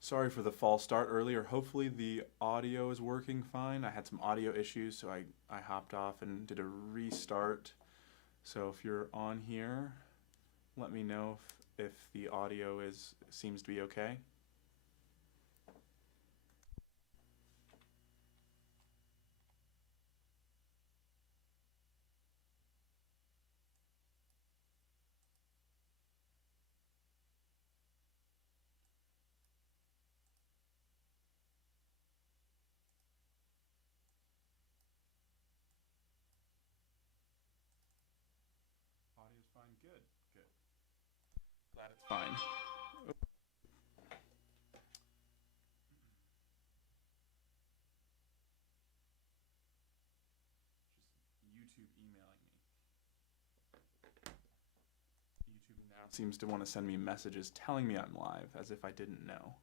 Sorry for the false start earlier. Hopefully the audio is working fine. I had some audio issues, so I hopped off and did a restart. So if you're on here, let me know if the audio is seems to be okay. Audio's fine. Good. Good. Glad it's fine. Just YouTube emailing me. YouTube now seems to want to send me messages telling me I'm live as if I didn't know.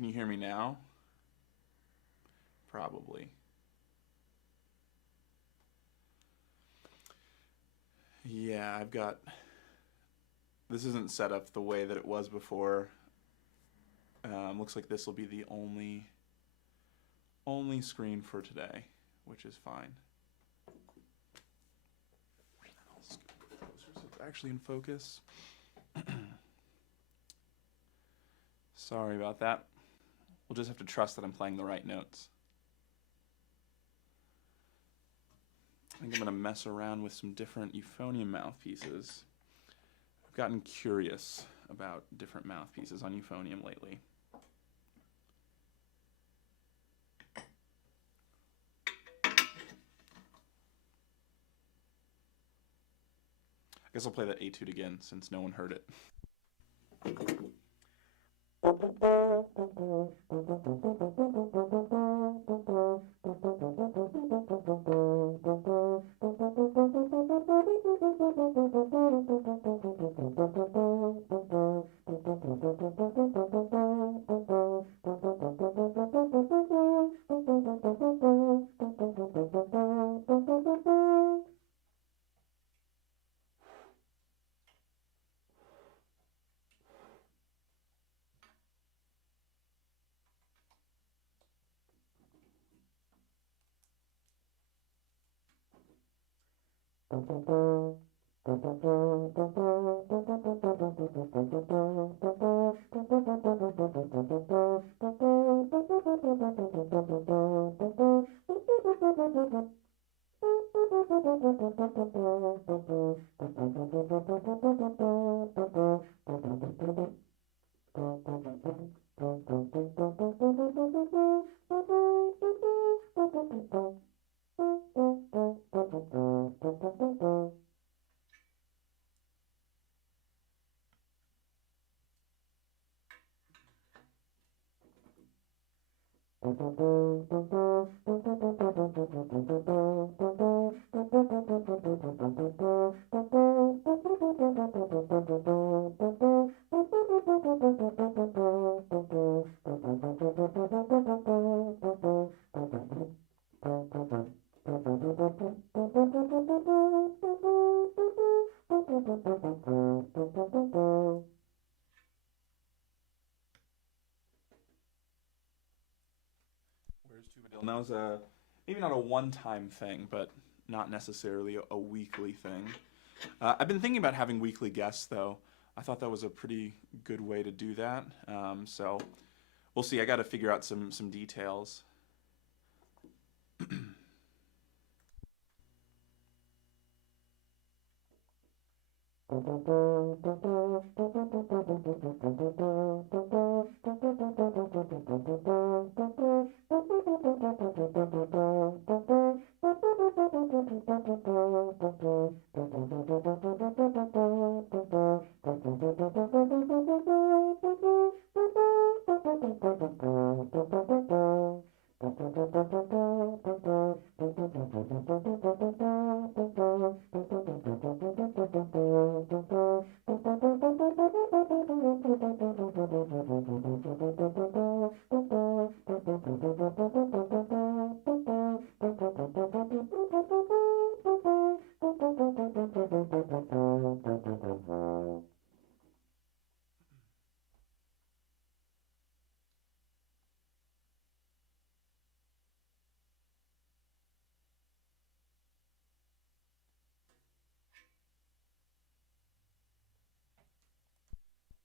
Can you hear me now? Probably. Yeah, this isn't set up the way that it was before. Looks like this will be the only screen for today, which is fine. I'll scoot closer so it's actually in focus. Sorry about that. We'll just have to trust that I'm playing the right notes. I think I'm going to mess around with some different euphonium mouthpieces. I've gotten curious about different mouthpieces on euphonium lately. I guess I'll play that etude again since no one heard it. Now is maybe not a one-time thing, but not necessarily a weekly thing. I've been thinking about having weekly guests, though. I thought that was a pretty good way to do that. So we'll see. I got to figure out some details.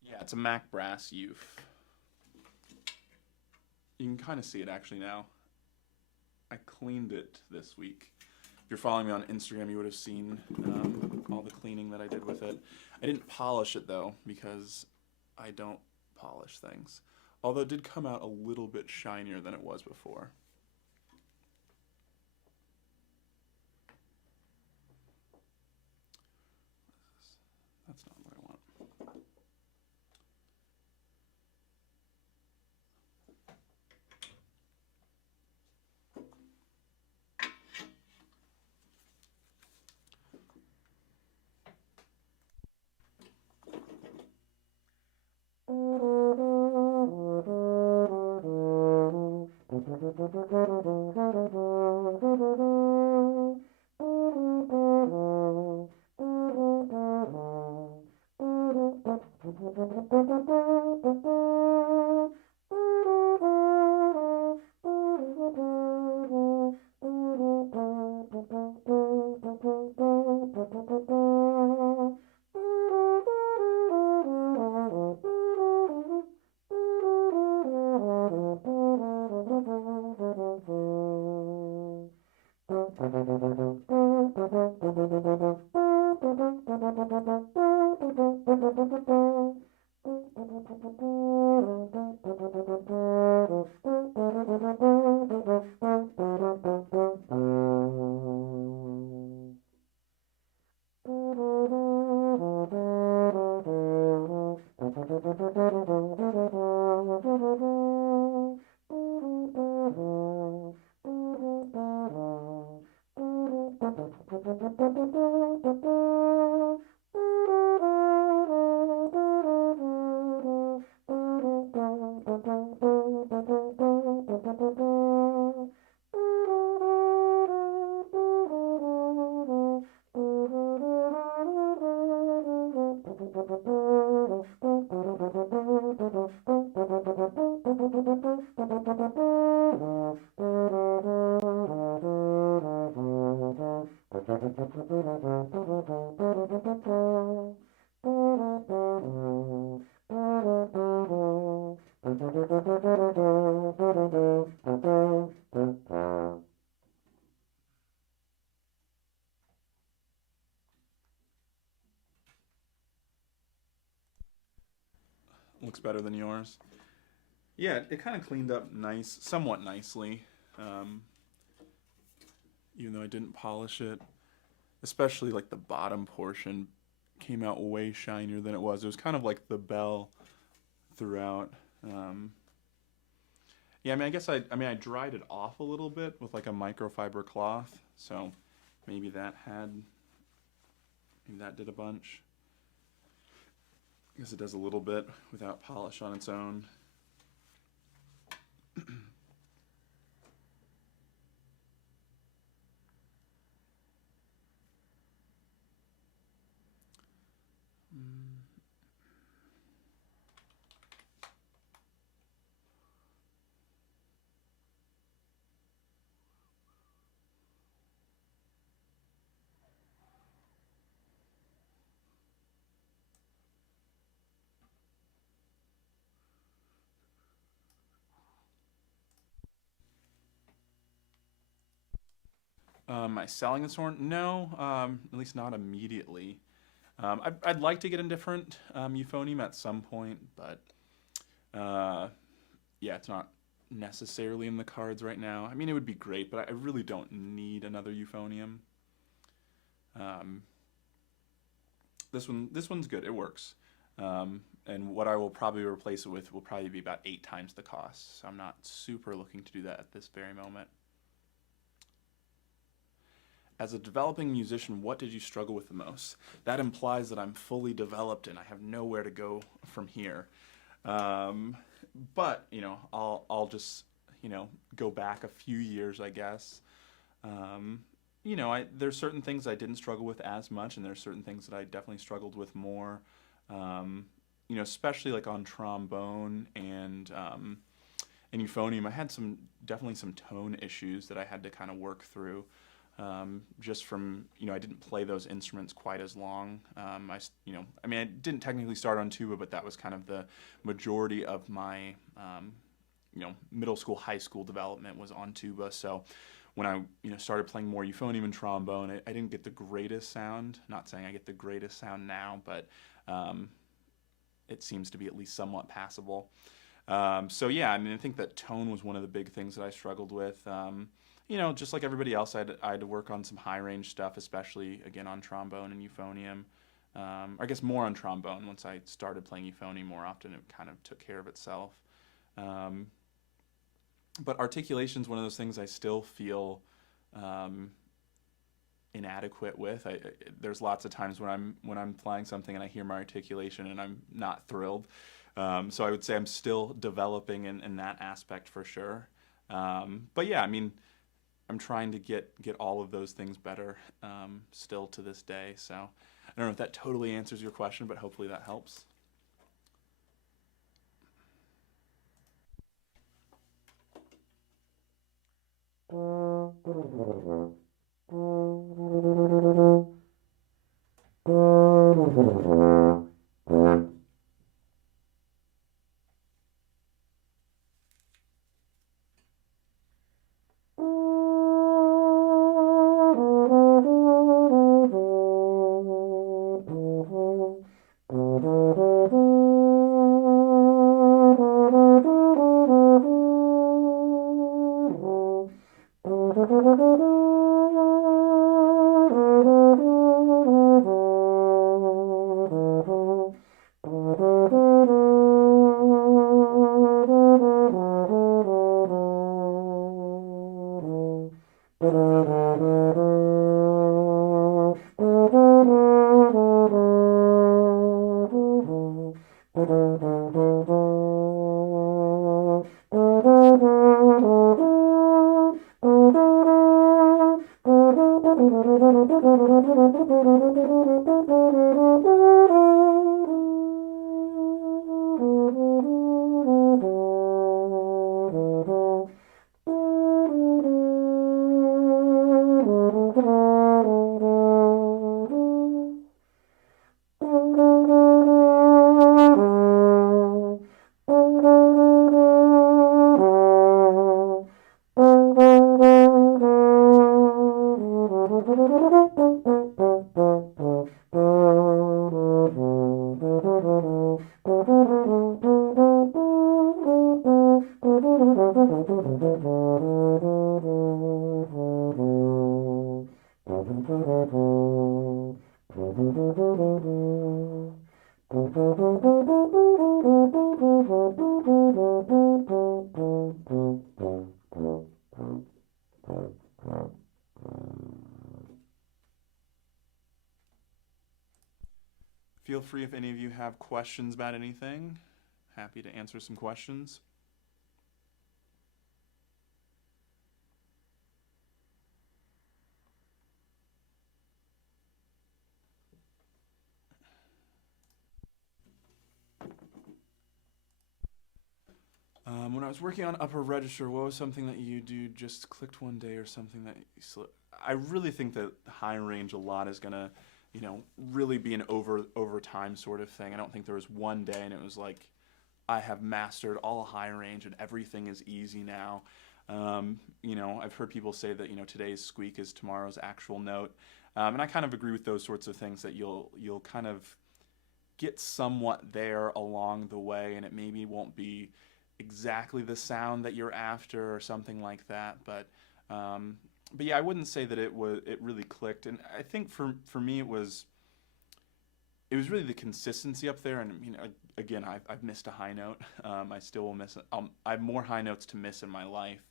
Yeah, it's a Mac Brass Youth. You can kind of see it actually now. I cleaned it this week. If you're following me on Instagram, you would have seen all the cleaning that I did with it. I didn't polish it though, because I don't polish things. Although it did come out a little bit shinier than it was before. That's not what I want. Looks better than yours. Yeah, it kind of cleaned up nice, somewhat nicely. Um, Even though I didn't polish it, especially like the bottom portion came out way shinier than it was. It was kind of like the bell throughout. Um, yeah, I mean, I dried it off a little bit with like a microfiber cloth, so maybe maybe that did a bunch. I guess it does a little bit without polish on its own. Am I selling this horn? No, at least not immediately. I'd like to get a different euphonium at some point, but yeah, it's not necessarily in the cards right now. I mean, it would be great, but I really don't need another euphonium. Um, this one's good. It works. And what I will probably replace it with will probably be about 8 times the cost. So I'm not super looking to do that at this very moment. As a developing musician, what did you struggle with the most? That implies that I'm fully developed and I have nowhere to go from here. But I'll just go back a few years, I guess. Um, there's certain things I didn't struggle with as much, and there's certain things that I definitely struggled with more. Um, especially like on trombone and euphonium, I had definitely some tone issues that I had to kind of work through. Just from, I didn't play those instruments quite as long. I didn't technically start on tuba, but that was kind of the majority of my, middle school, high school development was on tuba. So when I, started playing more euphonium and trombone, I didn't get the greatest sound. Not saying I get the greatest sound now, but it seems to be at least somewhat passable. So yeah, I think that tone was one of the big things that I struggled with. Just like everybody else, I had to work on some high range stuff, especially again on trombone and euphonium. I guess more on trombone. Once I started playing euphonium more often, it kind of took care of itself. But articulation is one of those things I still feel inadequate with. There's lots of times when I'm playing something and I hear my articulation and I'm not thrilled. So I would say I'm still developing in that aspect for sure. But yeah, I mean, I'm trying to get all of those things better still to this day. So I don't know if that totally answers your question, but hopefully that helps. Feel free if any of you have questions about anything. Happy to answer some questions. When I was working on upper register, what was something that you do just clicked one day or something that you I really think that high range a lot is gonna, really be an over time sort of thing. I don't think there was one day and it was like I have mastered all high range and everything is easy now. I've heard people say that today's squeak is tomorrow's actual note, and I kind of agree with those sorts of things that you'll kind of get somewhat there along the way, and it maybe won't be exactly the sound that you're after or something like that. But yeah, I wouldn't say that it really clicked, and I think for me it was really the consistency up there. And again, I've missed a high note. I still will miss it. I have more high notes to miss in my life.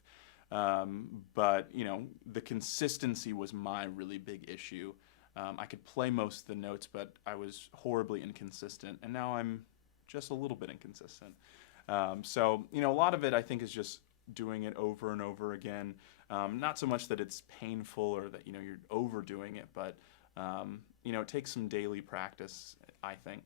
But the consistency was my really big issue. I could play most of the notes, but I was horribly inconsistent, and now I'm just a little bit inconsistent. So a lot of it I think is just doing it over and over again. Not so much that it's painful or that you're overdoing it, but it takes some daily practice, I think.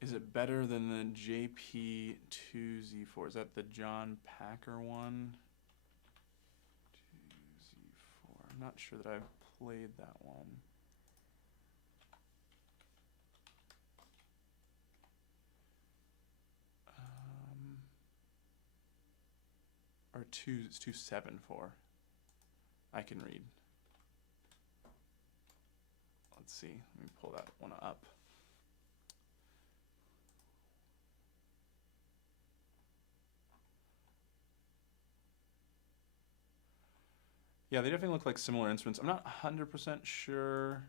Is it better than the JP2Z4? Is that the John Packer one? 2Z4. I'm not sure that I've played that one. Or it's 274. I can read. Let's see. Let me pull that one up. Yeah, they definitely look like similar instruments. I'm not 100% sure.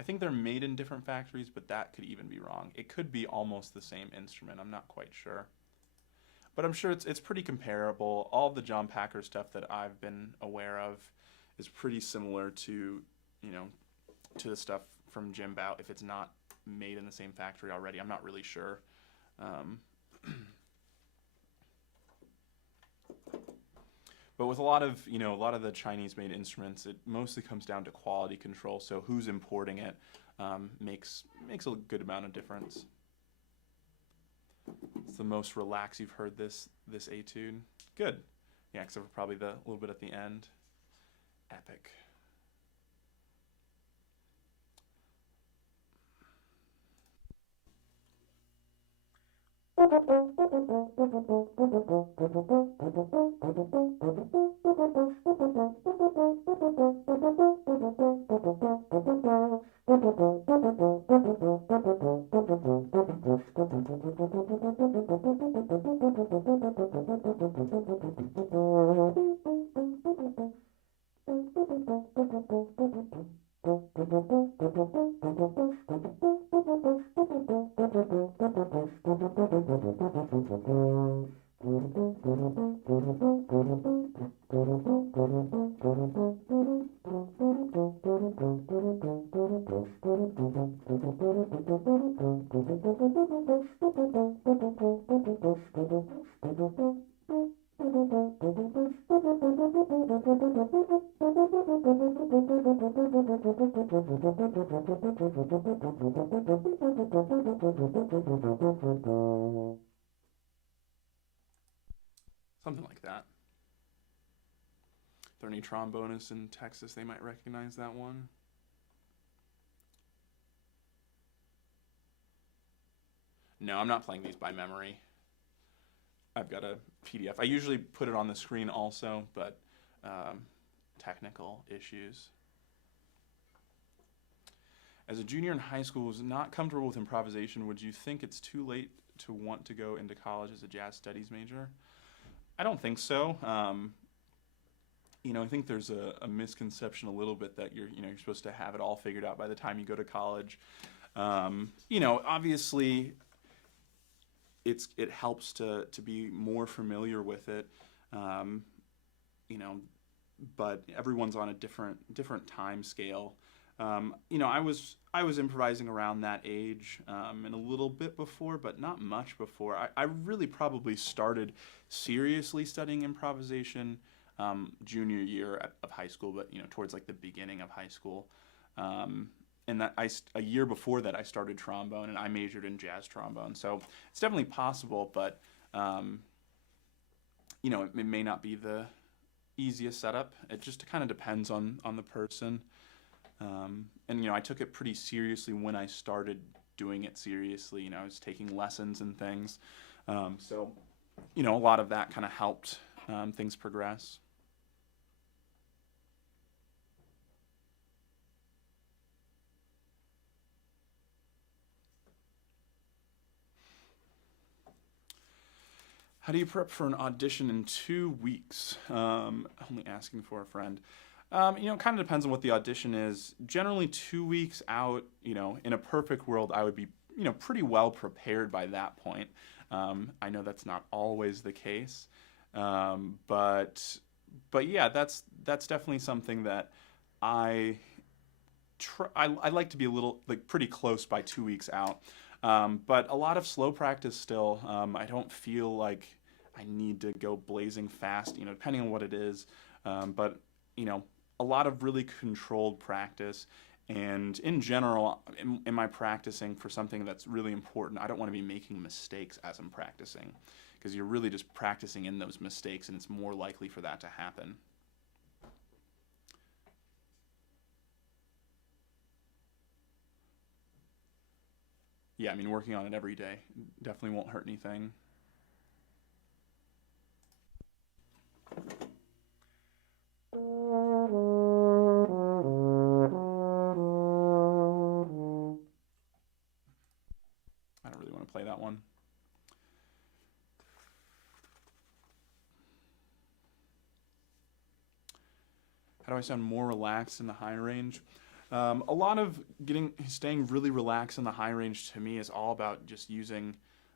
I think they're made in different factories, but that could even be wrong. It could be almost the same instrument. I'm not quite sure. But I'm sure it's pretty comparable. All the John Packer stuff that I've been aware of is pretty similar to, to the stuff from Jim Bout. If it's not made in the same factory already, I'm not really sure. But with a lot of the Chinese-made instruments, it mostly comes down to quality control. So who's importing it makes a good amount of difference. It's the most relaxed you've heard this etude. Good. Yeah, except for probably the little bit at the end. Epic. Something like that. If there are any trombonists in Texas, they might recognize that one. No, I'm not playing these by memory. I've got a PDF. I usually put it on the screen also, but technical issues. As a junior in high school who's not comfortable with improvisation, would you think it's too late to want to go into college as a jazz studies major? I don't think so. I think there's a misconception a little bit that you're supposed to have it all figured out by the time you go to college. Obviously, it helps to be more familiar with it, but everyone's on a different time scale. I was improvising around that age and a little bit before, but not much before. I really probably started seriously studying improvisation junior year of high school, but towards like the beginning of high school. And that a year before that I started trombone, and I majored in jazz trombone. So it's definitely possible, but it may not be the easiest setup. It just kind of depends on the person. And I took it pretty seriously when I started doing it seriously. I was taking lessons and things. So a lot of that kind of helped things progress. How do you prep for an audition in 2 weeks? Only asking for a friend. Kind of depends on what the audition is. Generally, 2 weeks out, in a perfect world, I would be, pretty well prepared by that point. I know that's not always the case, but yeah, that's definitely something that I I like to be a little like pretty close by 2 weeks out. But a lot of slow practice still. I don't feel like I need to go blazing fast, depending on what it is. But, you know, a lot of really controlled practice. And in general, am I practicing for something that's really important? I don't want to be making mistakes as I'm practicing because you're really just practicing in those mistakes and it's more likely for that to happen. Yeah, I mean, working on it every day definitely won't hurt anything. I don't really want to play that one. How do I sound more relaxed in the high range? A lot of staying really relaxed in the high range to me is all about just using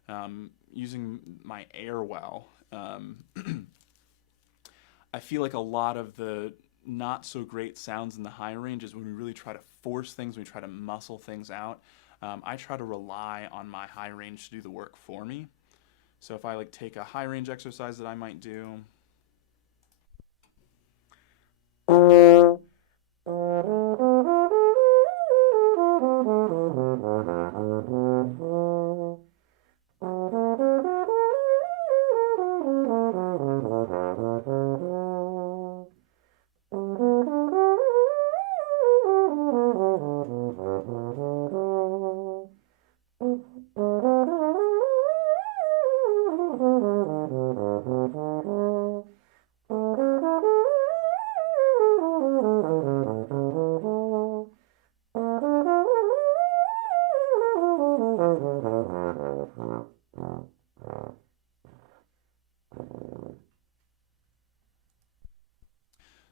my air well. I feel like a lot of the not so great sounds in the high range is when we really try to force things, when we try to muscle things out. I try to rely on my high range to do the work for me. So if I like take a high range exercise that I might do,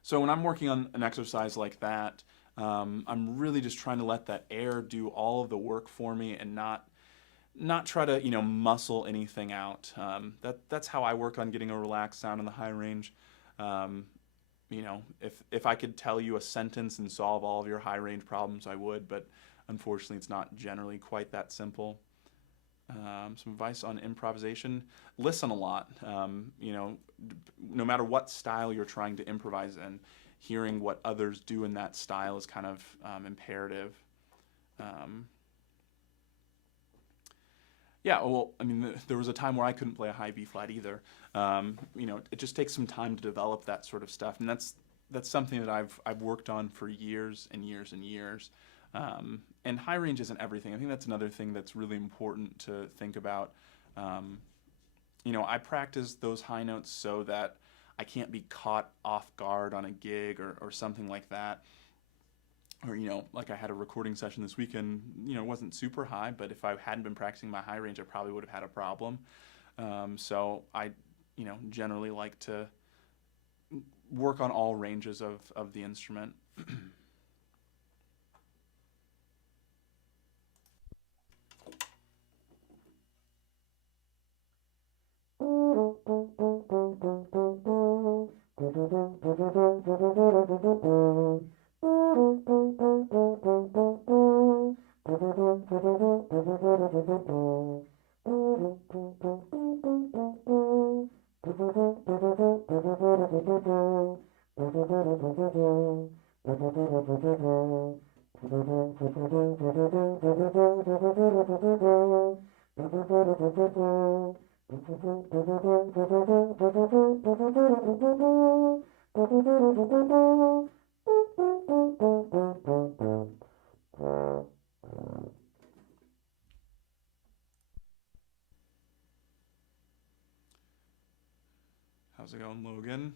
so when I'm working on an exercise like that, I'm really just trying to let that air do all of the work for me and not try to muscle anything out. That's how I work on getting a relaxed sound in the high range. Um, if I could tell you a sentence and solve all of your high range problems, I would, but unfortunately, it's not generally quite that simple. Some advice on improvisation: listen a lot. No matter what style you're trying to improvise in, hearing what others do in that style is kind of imperative. Um, Yeah, well, I mean, there was a time where I couldn't play a high B flat either. It just takes some time to develop that sort of stuff, and that's something that I've worked on for years and years and years. And high range isn't everything. I think that's another thing that's really important to think about. Um, I practice those high notes so that I can't be caught off guard on a gig or something like that. Or like I had a recording session this weekend, it wasn't super high, but if I hadn't been practicing my high range, I probably would have had a problem. So I generally like to work on all ranges of the instrument. How's it going, Logan?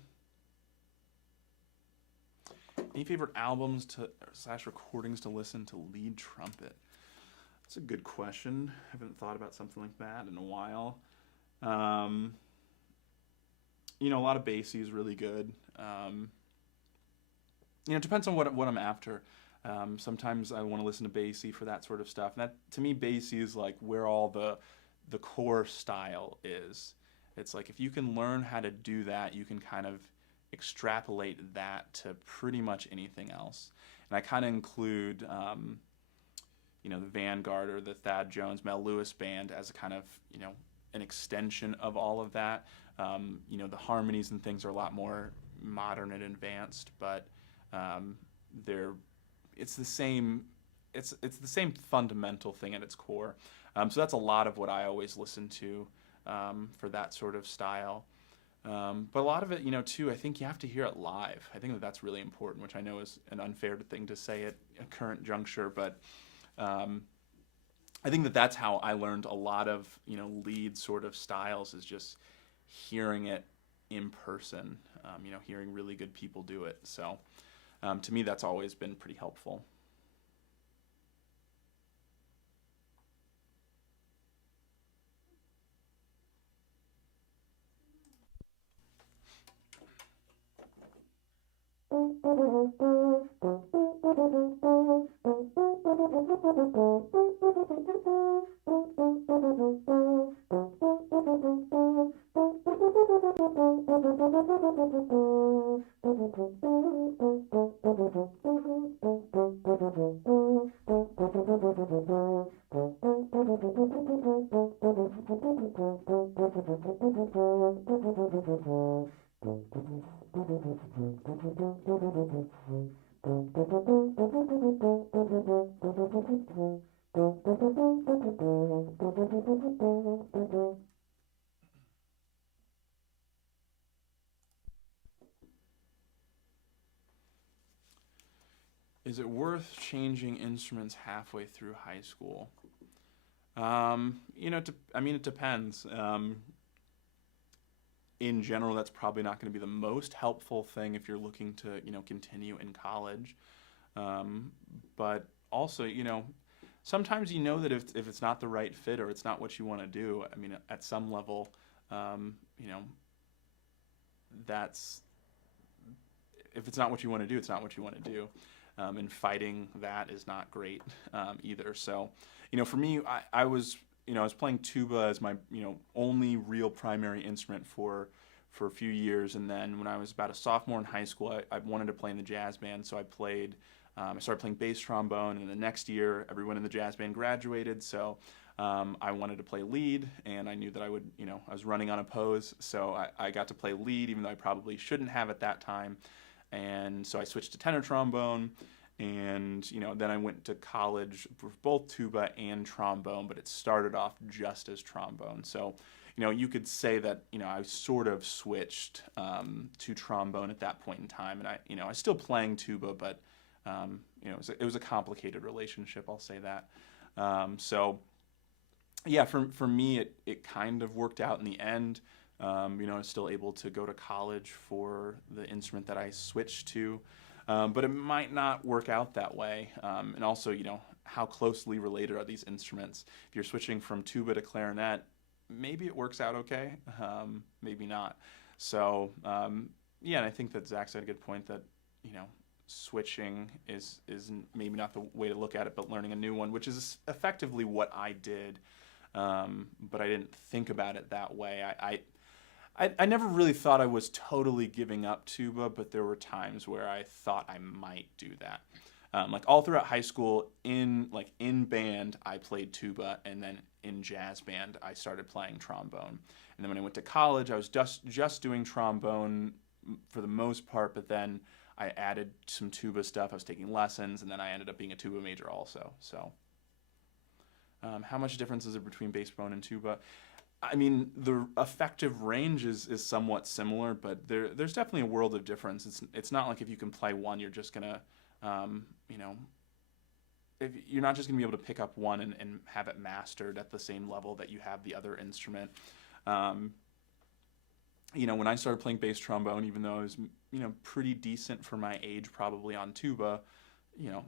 Any favorite albums to / recordings to listen to lead trumpet? That's a good question. I haven't thought about something like that in a while. A lot of Basie is really good. It depends on what I'm after. Sometimes I want to listen to Basie for that sort of stuff. And that, to me, Basie is like where all the core style is. It's like if you can learn how to do that, you can kind of extrapolate that to pretty much anything else. And I kind of include, the Vanguard or the Thad Jones, Mel Lewis band as a kind of, an extension of all of that. The harmonies and things are a lot more modern and advanced, but it's the same fundamental thing at its core. So that's a lot of what I always listen to for that sort of style. But a lot of it, too, I think you have to hear it live. I think that's really important, which I know is an unfair thing to say at a current juncture, but I think that's how I learned a lot of, lead sort of styles, is just hearing it in person, hearing really good people do it. So to me, that's always been pretty helpful. Is it worth changing instruments halfway through high school? It depends. In general, that's probably not going to be the most helpful thing if you're looking to, continue in college. But also, sometimes that if it's not the right fit or it's not what you want to do, at some level, that's, if it's not what you want to do, it's not what you want to do. And fighting that is not great either. So, for me, I was playing tuba as my, only real primary instrument for a few years. And then when I was about a sophomore in high school, I wanted to play in the jazz band. So I started playing bass trombone. And the next year, everyone in the jazz band graduated. So I wanted to play lead. And I knew that I would, I was running unopposed. So I got to play lead, even though I probably shouldn't have at that time. And so I switched to tenor trombone, and then I went to college for both tuba and trombone, but it started off just as trombone. So you could say that I sort of switched to trombone at that point in time, and I was still playing tuba, but it was a complicated relationship, I'll say that. So yeah, for me it kind of worked out in the end. I was still able to go to college for the instrument that I switched to, but it might not work out that way. And also, how closely related are these instruments? If you're switching from tuba to clarinet, maybe it works out okay, maybe not. So, yeah, and I think that Zach said a good point that, switching is maybe not the way to look at it, but learning a new one, which is effectively what I did, but I didn't think about it that way. I never really thought I was totally giving up tuba, but there were times where I thought I might do that. Like all throughout high school, in band, I played tuba, and then in jazz band, I started playing trombone. And then when I went to college, I was just doing trombone for the most part, but then I added some tuba stuff. I was taking lessons, and then I ended up being a tuba major also. So, how much difference is there between bass bone and tuba? The effective range is somewhat similar, but there's definitely a world of difference. It's not like if you can play one, you're just gonna, if you're not just gonna be able to pick up one and have it mastered at the same level that you have the other instrument. when I started playing bass trombone, even though I was, pretty decent for my age probably on tuba,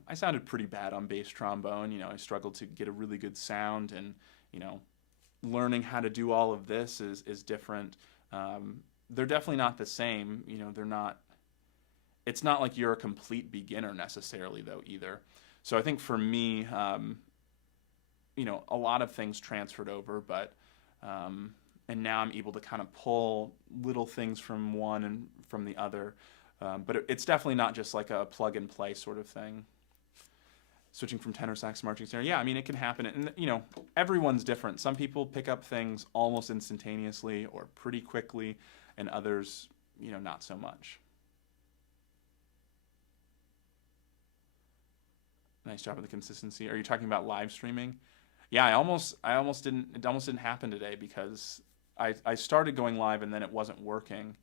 I sounded pretty bad on bass trombone. I struggled to get a really good sound, and, you know, learning how to do all of this is different. They're definitely not the same. They're not, it's not like you're a complete beginner necessarily, though, either. So I think for me, a lot of things transferred over, but, and now I'm able to kind of pull little things from one and from the other. But it's definitely not just like a plug and play sort of thing. Switching from tenor sax to marching snare, yeah, I mean, it can happen. And, everyone's different. Some people pick up things almost instantaneously or pretty quickly, and others, not so much. Nice job with the consistency. Are you talking about live streaming? Yeah, it almost didn't happen today because I started going live and then it wasn't working.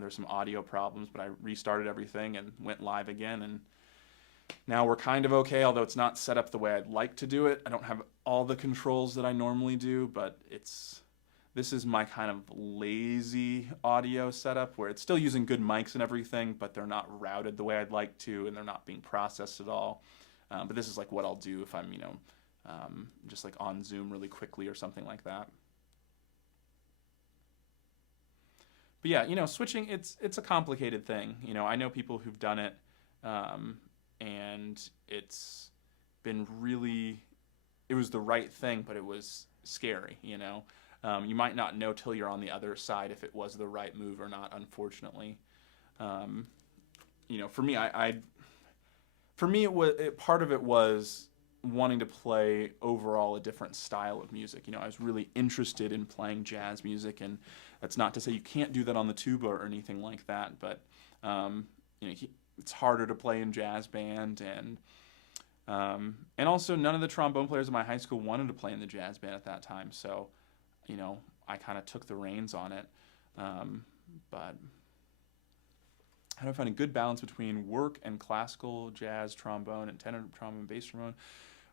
There's some audio problems, but I restarted everything and went live again, and now we're kind of okay, although it's not set up the way I'd like to do it. I don't have all the controls that I normally do, but this is my kind of lazy audio setup where it's still using good mics and everything, but they're not routed the way I'd like to, and they're not being processed at all. But this is like what I'll do if I'm, just like on Zoom really quickly or something like that. But yeah, switching, it's a complicated thing. I know people who've done it, and it's been it was the right thing, but it was scary, You might not know till you're on the other side if it was the right move or not, unfortunately. For me, part of it was wanting to play overall a different style of music. I was really interested in playing jazz music, and that's not to say you can't do that on the tuba or anything like that, but it's harder to play in jazz band, and also none of the trombone players in my high school wanted to play in the jazz band at that time, so I kind of took the reins on it. But how do I find a good balance between work and classical jazz trombone and tenor trombone, bass trombone?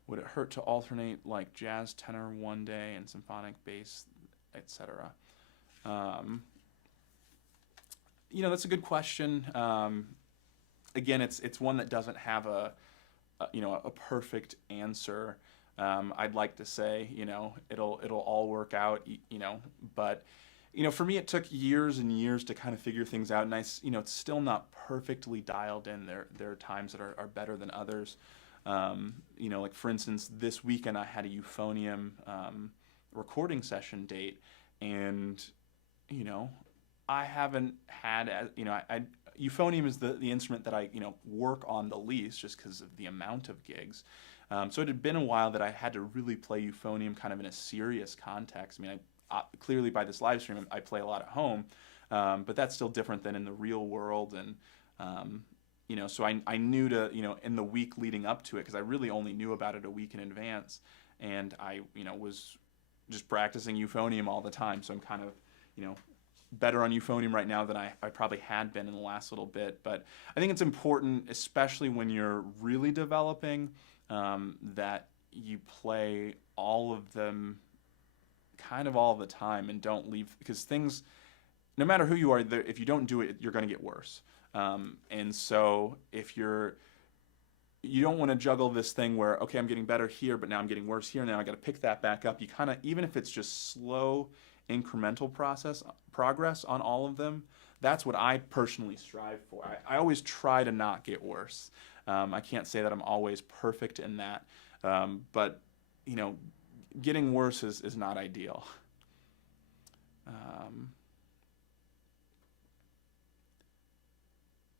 Would it hurt to alternate like jazz tenor one day and symphonic bass, etc.? That's a good question. Again, it's one that doesn't have a perfect answer. I'd like to say, it'll all work out, but for me, it took years and years to kind of figure things out, and it's still not perfectly dialed in. There are times that are better than others. Like for instance, this weekend I had a euphonium recording session date, and I haven't had euphonium is the instrument that I work on the least, just because of the amount of gigs. So it had been a while that I had to really play euphonium kind of in a serious context. I mean, clearly by this live stream I play a lot at home, but that's still different than in the real world. And so I knew to in the week leading up to it, because I really only knew about it a week in advance, and I was just practicing euphonium all the time. So I'm kind of better on euphonium right now than I probably had been in the last little bit. But I think it's important, especially when you're really developing, that you play all of them kind of all the time and don't leave, because things, no matter who you are, if you don't do it, you're going to get worse. And so if you don't want to juggle this thing where, okay, I'm getting better here, but now I'm getting worse here, now I got to pick that back up. You kind of, even if it's just slow, incremental progress on all of them, that's what I personally strive for. I always try to not get worse. I can't say that I'm always perfect in that, but getting worse is not ideal.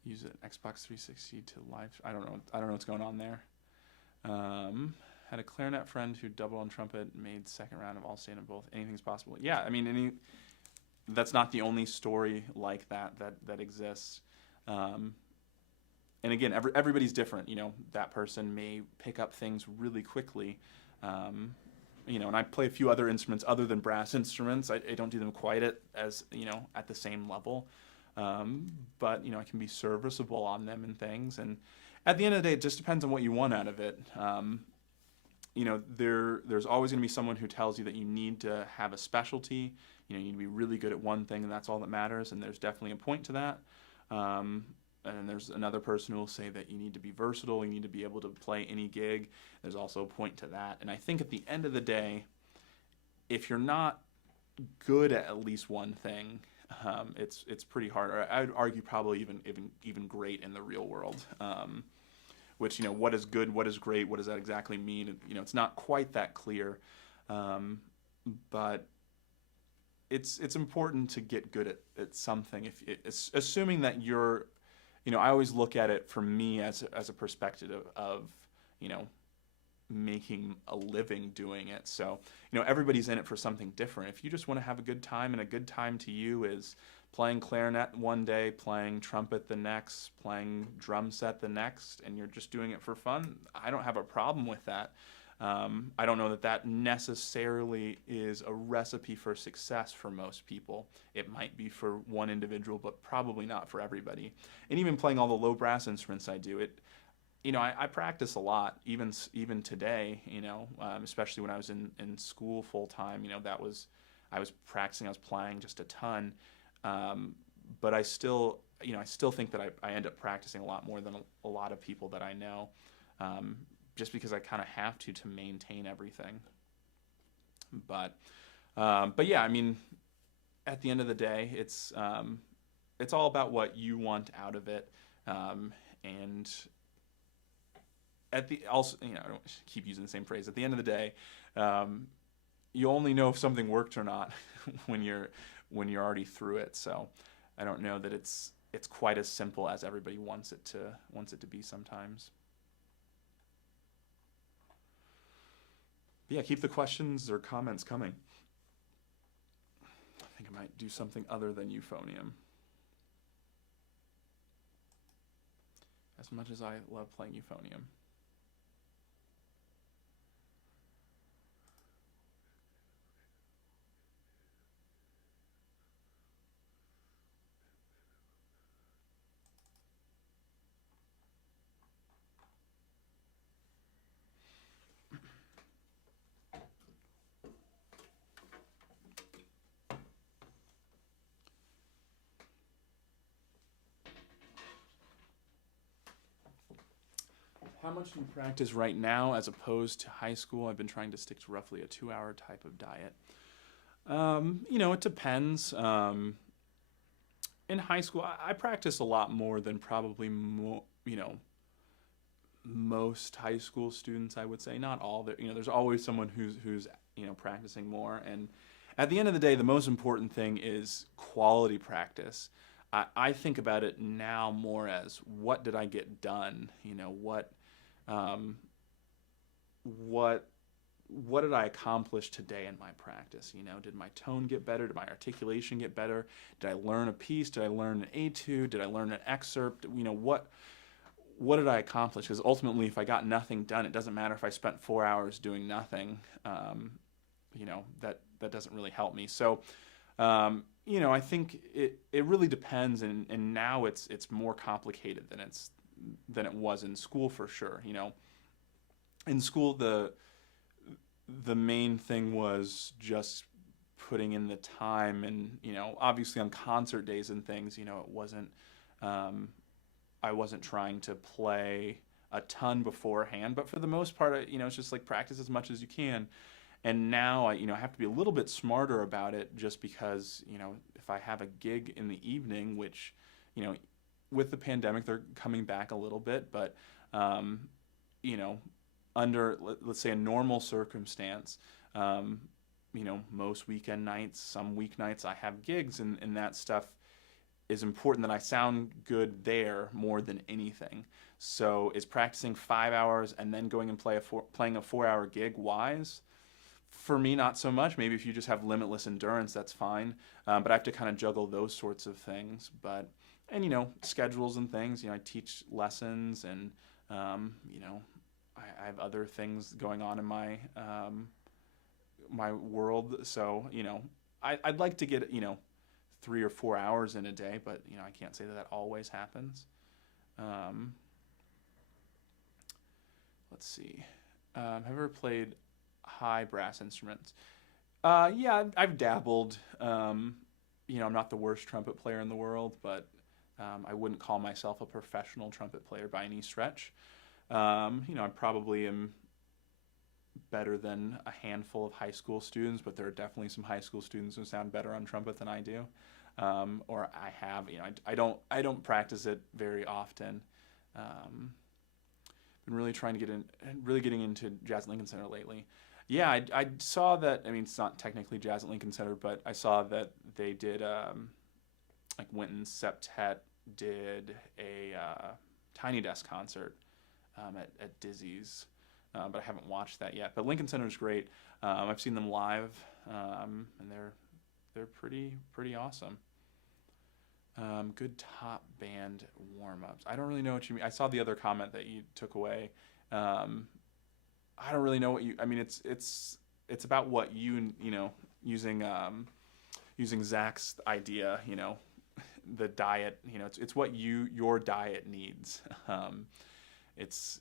Use an Xbox 360 to live. I don't know what's going on there. Had a clarinet friend who doubled on trumpet, made second round of All-State in both. Anything's possible. Yeah, I mean, that's not the only story like that exists. And again, everybody's different. That person may pick up things really quickly. And I play a few other instruments other than brass instruments. I don't do them quite at the same level. But I can be serviceable on them and things. And at the end of the day, it just depends on what you want out of it. there's always going to be someone who tells you that you need to have a specialty. You need to be really good at one thing, and that's all that matters. And there's definitely a point to that. And there's another person who will say that you need to be versatile. You need to be able to play any gig. There's also a point to that. And I think at the end of the day, if you're not good at least one thing, it's pretty hard. Or I'd argue probably even great in the real world. Which, what is good, what is great, what does that exactly mean? It's not quite that clear, but it's important to get good at something. Assuming that you're, I always look at it from me as a perspective of making a living doing it. So, everybody's in it for something different. If you just want to have a good time, and a good time to you is playing clarinet one day, playing trumpet the next, playing drum set the next, and you're just doing it for fun, I don't have a problem with that. I don't know that necessarily is a recipe for success for most people. It might be for one individual, but probably not for everybody. And even playing all the low brass instruments I do, I practice a lot, even today, especially when I was in school full time, I was practicing, I was playing just a ton. But I still think that I end up practicing a lot more than a lot of people that I know, just because I kind of have to maintain everything. But yeah, at the end of the day, it's all about what you want out of it, and I don't keep using the same phrase. At the end of the day, you only know if something worked or not when you're already through it. So I don't know that it's quite as simple as everybody wants it to be sometimes. But yeah, keep the questions or comments coming. I think I might do something other than euphonium. As much as I love playing euphonium. How much do you practice right now as opposed to high school? I've been trying to stick to roughly a 2-hour type of diet. It depends. In high school, I practice a lot more than probably most high school students, I would say. Not all. There's always someone who's practicing more. And at the end of the day, the most important thing is quality practice. I think about it now more as, what did I get done? What did I accomplish today in my practice? Did my tone get better? Did my articulation get better? Did I learn a piece? Did I learn an etude? Did I learn an excerpt? What did I accomplish? Because ultimately, if I got nothing done, it doesn't matter if I spent 4 hours doing nothing. That doesn't really help me. So, I think it really depends, and now it's more complicated than it was in school, for sure. In school, the main thing was just putting in the time, and obviously on concert days and things, it wasn't I wasn't trying to play a ton beforehand, but for the most part, it's just like practice as much as you can. And now I have to be a little bit smarter about it, just because if I have a gig in the evening, which with the pandemic they're coming back a little bit, but under, let's say, a normal circumstance, most weekend nights, some weeknights, I have gigs, and that stuff is important that I sound good there more than anything. So is practicing 5 hours and then going and playing a 4-hour gig wise? For me, not so much. Maybe if you just have limitless endurance, that's fine. But I have to kind of juggle those sorts of things. And schedules and things. I teach lessons, and I have other things going on in my my world. So I'd like to get 3 or 4 hours in a day, but I can't say that always happens. Let's see. Have you ever played high brass instruments? Yeah, I've dabbled. I'm not the worst trumpet player in the world, but I wouldn't call myself a professional trumpet player by any stretch. I probably am better than a handful of high school students, but there are definitely some high school students who sound better on trumpet than I do. Or I have, I don't practice it very often. Been really trying to really getting into Jazz at Lincoln Center lately. Yeah, I saw that. I mean, it's not technically Jazz at Lincoln Center, but I saw that they did, like Wynton Septet did a Tiny Desk concert at Dizzy's, but I haven't watched that yet. But Lincoln Center is great. I've seen them live, and they're pretty awesome. Good top band warm-ups. I don't really know what you mean. I saw the other comment that you took away. I don't really know what you. I mean, it's about what using using Zach's idea. The diet. It's what your diet needs. It's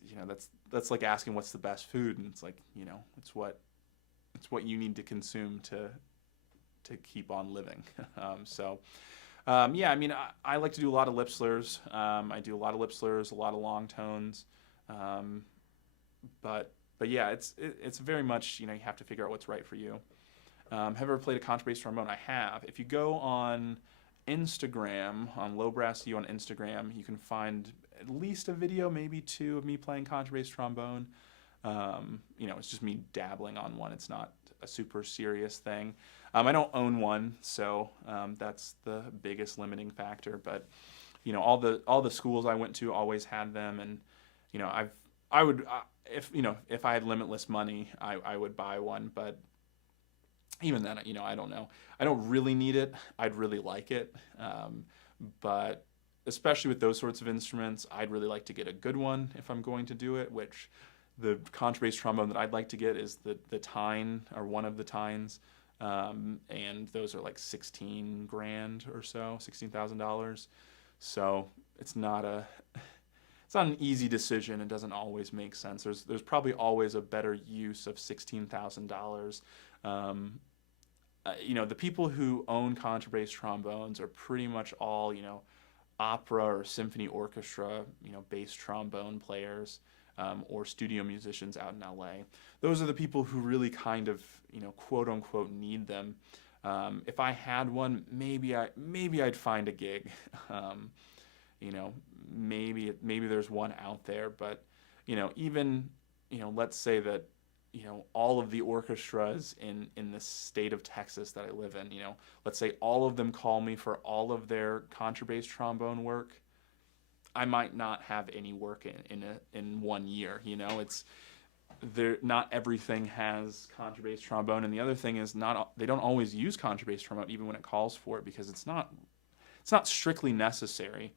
that's like asking what's the best food, and it's like it's what you need to consume to keep on living. Yeah, I mean, I like to do a lot of lip slurs. I do a lot of lip slurs, a lot of long tones, but yeah, it's very much you have to figure out what's right for you. Have I ever played a contrabass trombone? I have. If you go on Instagram, on Low Brass U on Instagram, you can find at least a video, maybe two, of me playing contrabass trombone. It's just me dabbling on one. It's not a super serious thing. I don't own one, so that's the biggest limiting factor. But all the schools I went to always had them, and I would if I had limitless money, I would buy one. But even then, I don't know. I don't really need it. I'd really like it, but especially with those sorts of instruments, I'd really like to get a good one if I'm going to do it. Which the contrabass trombone that I'd like to get is the Tine, or one of the Tines. And those are like 16 grand or so, $16,000. So it's not an easy decision. It doesn't always make sense. There's probably always a better use of $16,000. The people who own contrabass trombones are pretty much all, opera or symphony orchestra, bass trombone players. Or studio musicians out in LA. Those are the people who really kind of, quote unquote, need them. If I had one, maybe I'd find a gig. Maybe there's one out there, but even let's say that all of the orchestras in the state of Texas that I live in, let's say all of them call me for all of their contrabass trombone work. I might not have any work in 1 year. It's there. Not everything has contrabass trombone, and the other thing is they don't always use contrabass trombone even when it calls for it, because it's not strictly necessary.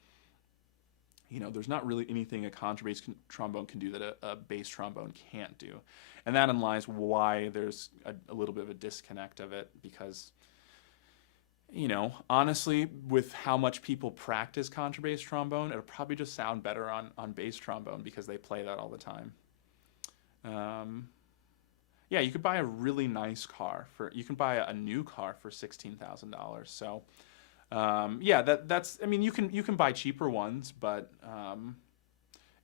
There's not really anything a contrabass trombone can do that a bass trombone can't do, and that lies why there's a little bit of a disconnect of it, because honestly, with how much people practice contrabass trombone, it'll probably just sound better on bass trombone because they play that all the time. Yeah, you could buy a really nice car you can buy a new car for $16,000. So, yeah, that's. I mean, you can buy cheaper ones, but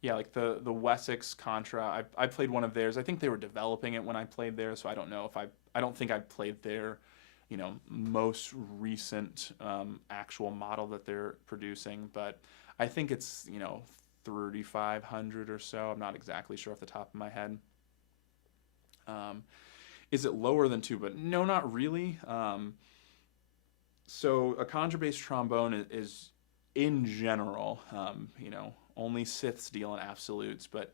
yeah, like the Wessex Contra. I played one of theirs. I think they were developing it when I played there, so I don't know if I don't think I played their most recent actual model that they're producing, but I think it's 3,500 or so. I'm not exactly sure off the top of my head. Is it lower than tuba? No, not really. So a contrabass trombone is in general, only Siths deal in absolutes, but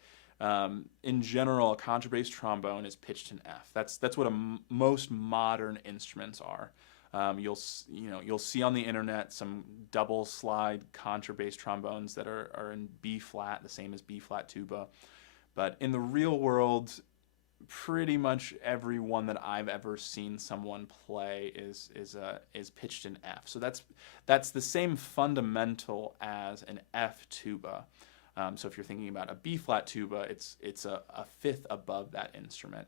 in general, a contrabass trombone is pitched in F. That's what most modern instruments are. You'll see on the internet some double slide contrabass trombones that are in B flat, the same as B flat tuba. But in the real world, pretty much every one that I've ever seen someone play is pitched in F. So that's the same fundamental as an F tuba. So if you're thinking about a B flat tuba, it's a fifth above that instrument.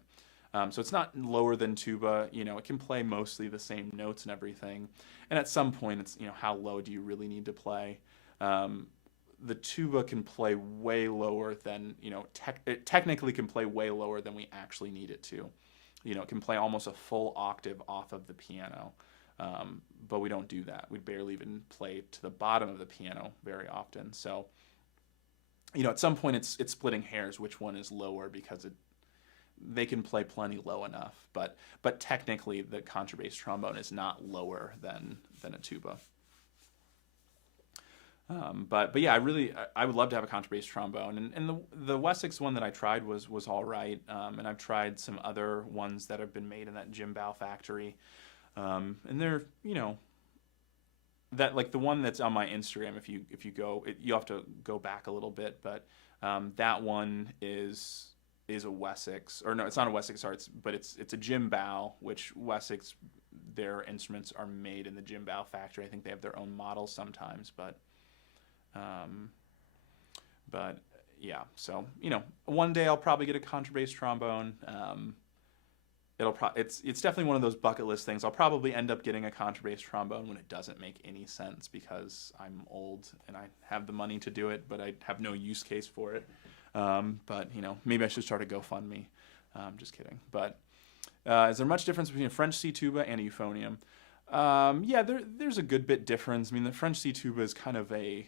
So it's not lower than tuba. It can play mostly the same notes and everything. And at some point, it's how low do you really need to play? The tuba can play way lower than it technically can play way lower than we actually need it to. It can play almost a full octave off of the piano, but we don't do that. We barely even play to the bottom of the piano very often. So at some point it's splitting hairs which one is lower, because they can play plenty low enough, but technically the contrabass trombone is not lower than a tuba. But yeah, I would love to have a contrabass trombone, and the Wessex one that I tried was all right, and I've tried some other ones that have been made in that Jim Bow factory, and they're that, like the one that's on my Instagram. If you go, you have to go back a little bit, but that one is a Wessex, or no, it's not a Wessex Arts, but it's a Jim Bow, which Wessex, their instruments are made in the Jim Bow factory. I think they have their own models sometimes, but yeah, so one day I'll probably get a contrabass trombone. It's definitely one of those bucket list things. I'll probably end up getting a contrabass trombone when it doesn't make any sense, because I'm old and I have the money to do it, but I have no use case for it. But maybe I should start a GoFundMe. Just kidding. But is there much difference between a French C tuba and a euphonium? Yeah, there's a good bit difference. I mean, the French C tuba is kind of a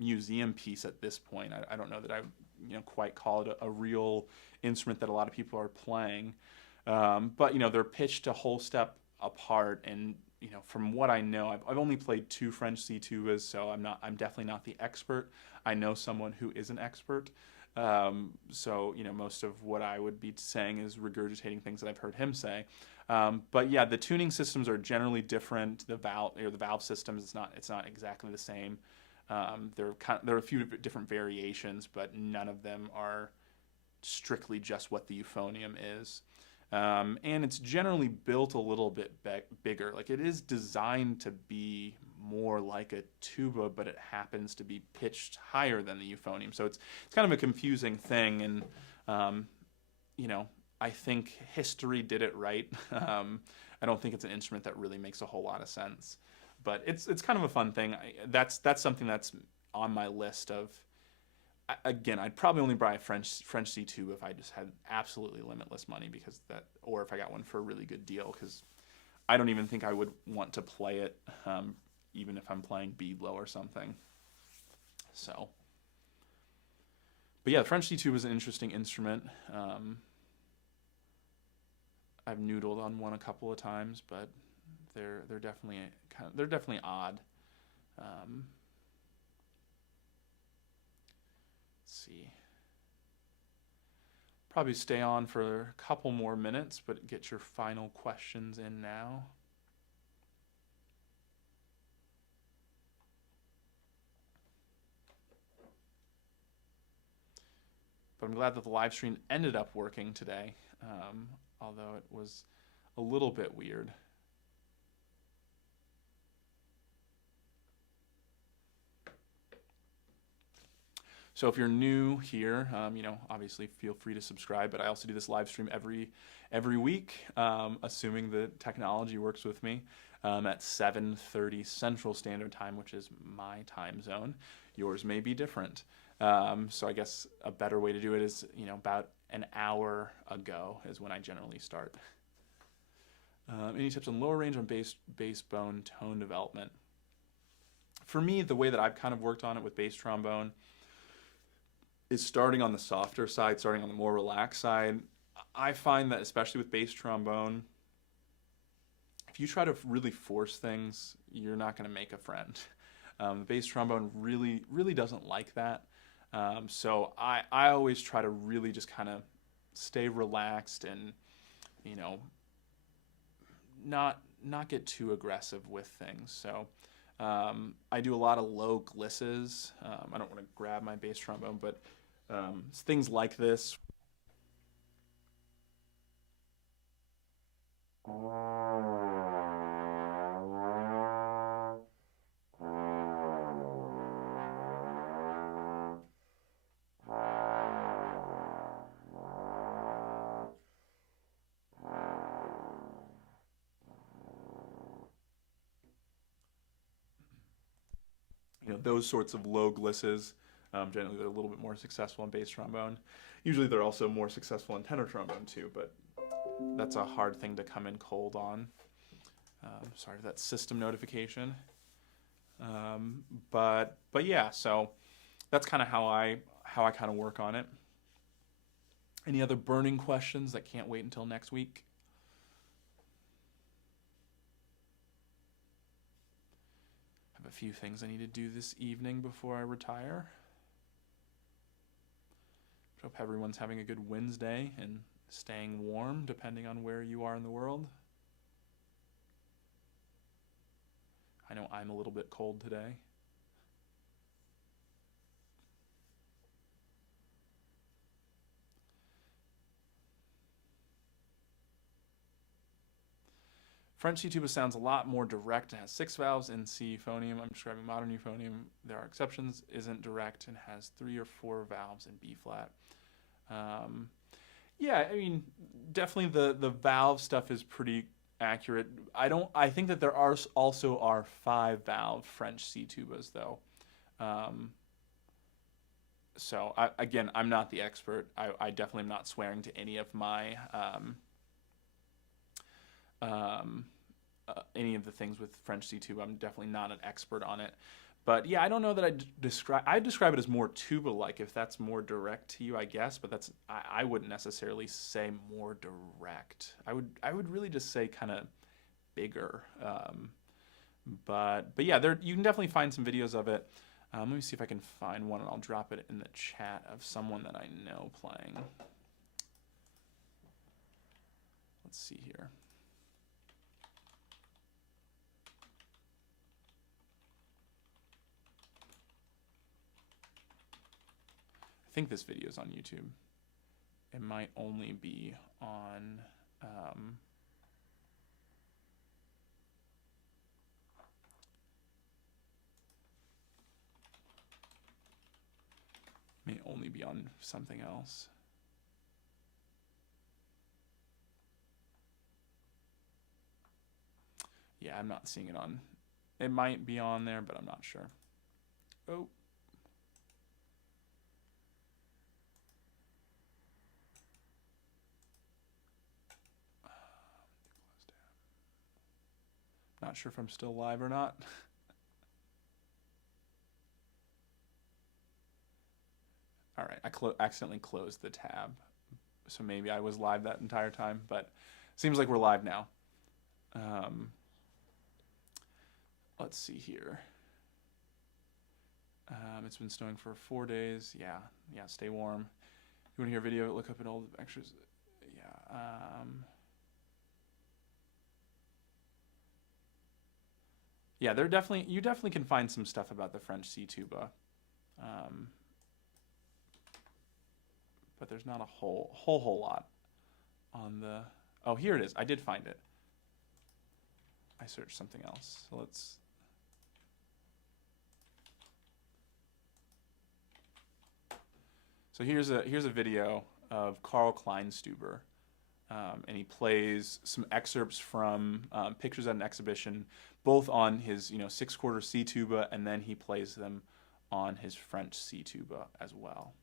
museum piece at this point. I don't know that I quite call it a real instrument that a lot of people are playing. But they're pitched a whole step apart, and from what I know, I've only played 2 French C tubas, so I'm definitely not the expert. I know someone who is an expert. So most of what I would be saying is regurgitating things that I've heard him say. But yeah, the tuning systems are generally different. The valve systems, it's not exactly the same. There are a few different variations, but none of them are strictly just what the euphonium is. And it's generally built a little bit bigger. Like, it is designed to be more like a tuba, but it happens to be pitched higher than the euphonium. So it's kind of a confusing thing, and I think history did it right. I don't think it's an instrument that really makes a whole lot of sense, but it's kind of a fun thing. That's something that's on my list of. Again, I'd probably only buy a French C tuba if I just had absolutely limitless money, or if I got one for a really good deal, because I don't even think I would want to play it, even if I'm playing Beadlo or something. So, but yeah, the French C tuba is an interesting instrument. I've noodled on one a couple of times, but they're definitely odd. Let's see. Probably stay on for a couple more minutes, but get your final questions in now. But I'm glad that the live stream ended up working today, although it was a little bit weird. So if you're new here, obviously feel free to subscribe, but I also do this live stream every week, assuming the technology works with me, at 7:30 Central Standard Time, which is my time zone. Yours may be different. So I guess a better way to do it is, about an hour ago is when I generally start. Any tips on lower range on bass bone tone development? For me, the way that I've kind of worked on it with bass trombone is starting on the softer side, starting on the more relaxed side. I find that, especially with bass trombone, if you try to really force things, you're not going to make a friend. The bass trombone really, really doesn't like that. So I always try to really just kind of stay relaxed and, not get too aggressive with things. So I do a lot of low glisses. I don't want to grab my bass trombone, but things like this. those sorts of low glisses. Generally, they're a little bit more successful in bass trombone. Usually, they're also more successful in tenor trombone too, but that's a hard thing to come in cold on. Sorry for that system notification. But yeah, so that's kind of how I kind of work on it. Any other burning questions that can't wait until next week? I have a few things I need to do this evening before I retire. Hope everyone's having a good Wednesday and staying warm depending on where you are in the world. I know I'm a little bit cold today. French C tuba sounds a lot more direct and has 6 valves in C euphonium. I'm describing modern euphonium. There are exceptions. Isn't direct and has 3 or 4 valves in B flat. Yeah, I mean, definitely the valve stuff is pretty accurate. I think that there also are 5 valve French C tubas though. So again, I'm not the expert. I definitely am not swearing to any of my any of the things with French C tuba. I'm definitely not an expert on it. But yeah, I don't know that I'd describe it as more tuba-like, if that's more direct to you, I guess. But I wouldn't necessarily say more direct. I would really just say kind of bigger. But yeah, you can definitely find some videos of it. Let me see if I can find one, and I'll drop it in the chat of someone that I know playing. Let's see here. I think this video is on YouTube. It might only be on something else. Yeah, I'm not seeing it on. It might be on there, but I'm not sure. Oh. Not sure if I'm still live or not. All right, I accidentally closed the tab. So maybe I was live that entire time, but seems like we're live now. Let's see here. It's been snowing for 4 days. Yeah, stay warm. You want to hear a video? Look up an old extras. Yeah. Yeah, you definitely can find some stuff about the French C tuba. But there's not a whole lot on the. Oh, here it is. I did find it. I searched something else. So let's. So here's a video of Karl Kleinstüber, and he plays some excerpts from pictures at an exhibition, both on his 6/4 C tuba, and then he plays them on his French C tuba as well.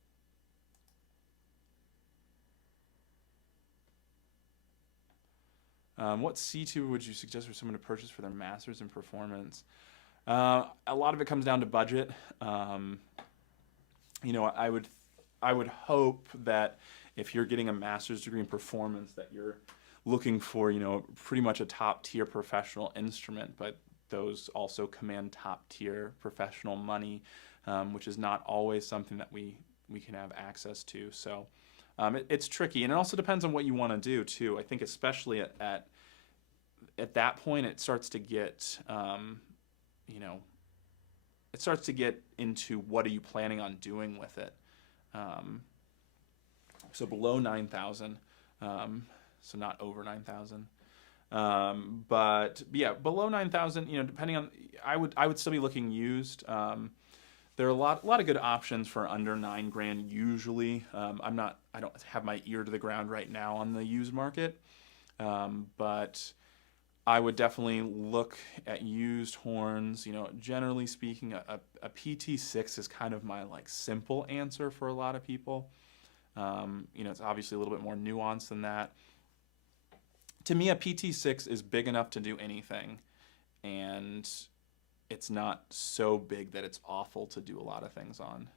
What C tuba would you suggest for someone to purchase for their masters in performance? A lot of it comes down to budget. I would hope that if you're getting a master's degree in performance, that you're looking for pretty much a top tier professional instrument, but those also command top tier professional money, which is not always something that we can have access to. So it's tricky, and it also depends on what you want to do too. I think especially at that point, it starts to get it starts to get into what are you planning on doing with it. So below 9,000, so not over 9,000. But yeah, below 9,000, depending on, I would still be looking used. There are a lot of good options for under $9,000 usually. I don't have my ear to the ground right now on the used market, but I would definitely look at used horns. You know, generally speaking, a PT6 is kind of my like simple answer for a lot of people. You know, it's obviously a little bit more nuanced than that. To me, a PT6 is big enough to do anything, and it's not so big that it's awful to do a lot of things on.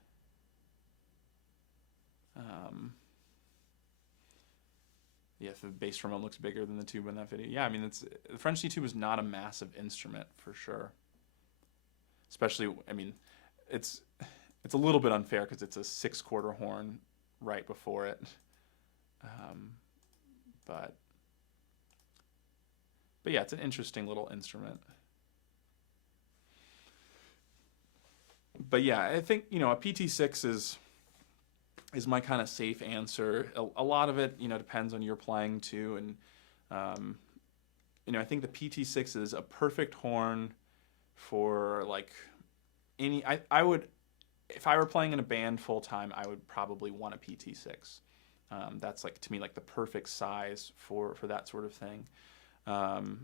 Yeah, if the bass drum looks bigger than the tuba in that video. Yeah, I mean, the French C tuba is not a massive instrument for sure. Especially, I mean, it's it's a little bit unfair because it's a 6-quarter horn right before it. Um, but but yeah, it's an interesting little instrument. But yeah, I think, you know, a PT6 is my kind of safe answer. A lot of it, you know, depends on your playing too, and um, you know, I think the PT6 is a perfect horn for like any. I would, if I were playing in a band full time, I would probably want a PT6. That's like, to me, like the perfect size for that sort of thing, um,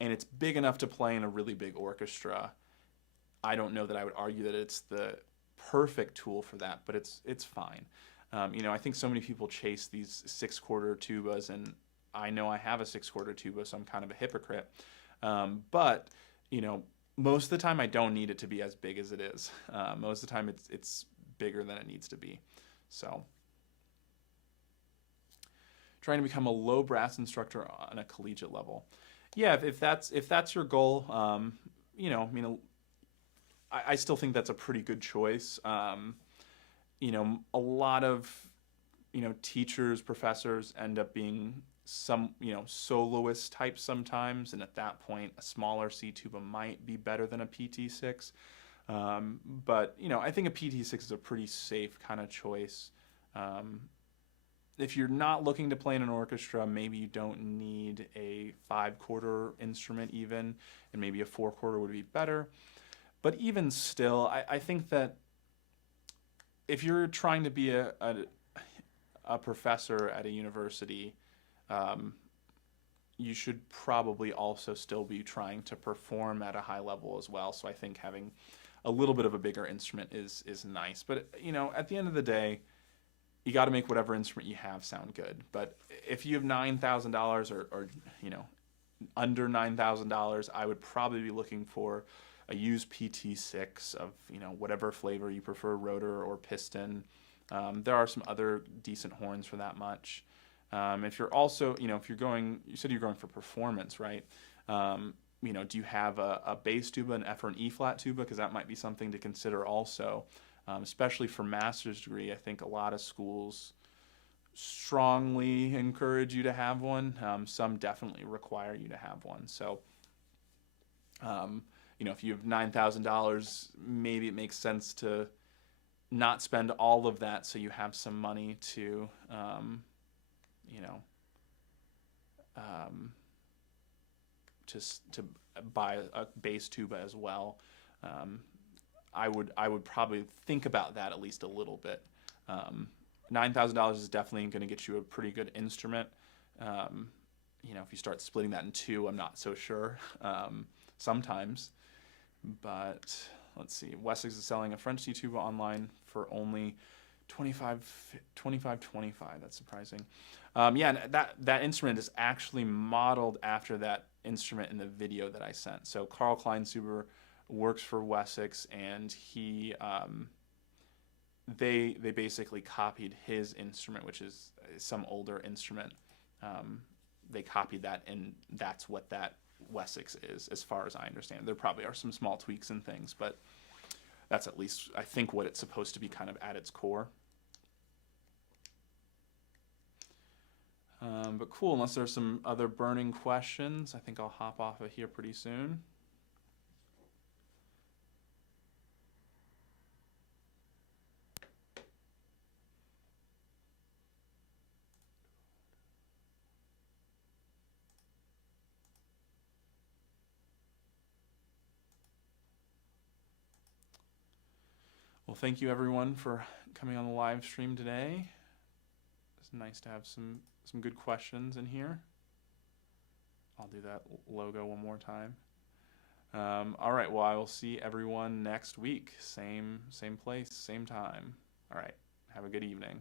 and it's big enough to play in a really big orchestra. I don't know that I would argue that it's the perfect tool for that, but it's fine. You know, I think so many people chase these 6-quarter tubas, and I know I have a 6-quarter tuba, so I'm kind of a hypocrite. But you know, most of the time I don't need it to be as big as it is. Most of the time it's bigger than it needs to be. So, trying to become a low brass instructor on a collegiate level. Yeah, if that's your goal, you know, I mean, I still think that's a pretty good choice. You know, a lot of, you know, teachers, professors end up being some, you know, soloist types sometimes, and at that point, a smaller C tuba might be better than a PT6. But you know, I think a PT6 is a pretty safe kind of choice. If you're not looking to play in an orchestra, maybe you don't need a 5-quarter instrument even, and maybe a 4-quarter would be better. But even still, I think that if you're trying to be a professor at a university, you should probably also still be trying to perform at a high level as well. So I think having a little bit of a bigger instrument is nice. But you know, at the end of the day, you got to make whatever instrument you have sound good. But if you have $9,000 or you know, under $9,000, I would probably be looking for a used PT6 of, you know, whatever flavor you prefer, rotor or piston. There are some other decent horns for that much. If you're also, you know, if you're going, you said you're going for performance, right? You know, do you have a bass tuba, an F or an E flat tuba? Because that might be something to consider also, especially for master's degree. I think a lot of schools strongly encourage you to have one. Some definitely require you to have one. So, you know, if you have $9,000, maybe it makes sense to not spend all of that, so you have some money to, you know, to buy a bass tuba as well. I would probably think about that at least a little bit. $9,000 is definitely going to get you a pretty good instrument. You know, if you start splitting that in two, I'm not so sure. Sometimes, but let's see. Wessex is selling a French C tuba online for only $25.25. That's surprising. Yeah, and that instrument is actually modeled after that instrument in the video that I sent. So Carl Kleinsuber works for Wessex, and he they basically copied his instrument, which is some older instrument. They copied that, and that's what that Wessex is, as far as I understand. There probably are some small tweaks and things, but that's at least, I think, what it's supposed to be kind of at its core. But cool, unless there's some other burning questions, I think I'll hop off of here pretty soon. Well, thank you everyone for coming on the live stream today. It's nice to have some good questions in here. I'll do that logo one more time. All right, well, I will see everyone next week. Same place, same time. All right, have a good evening.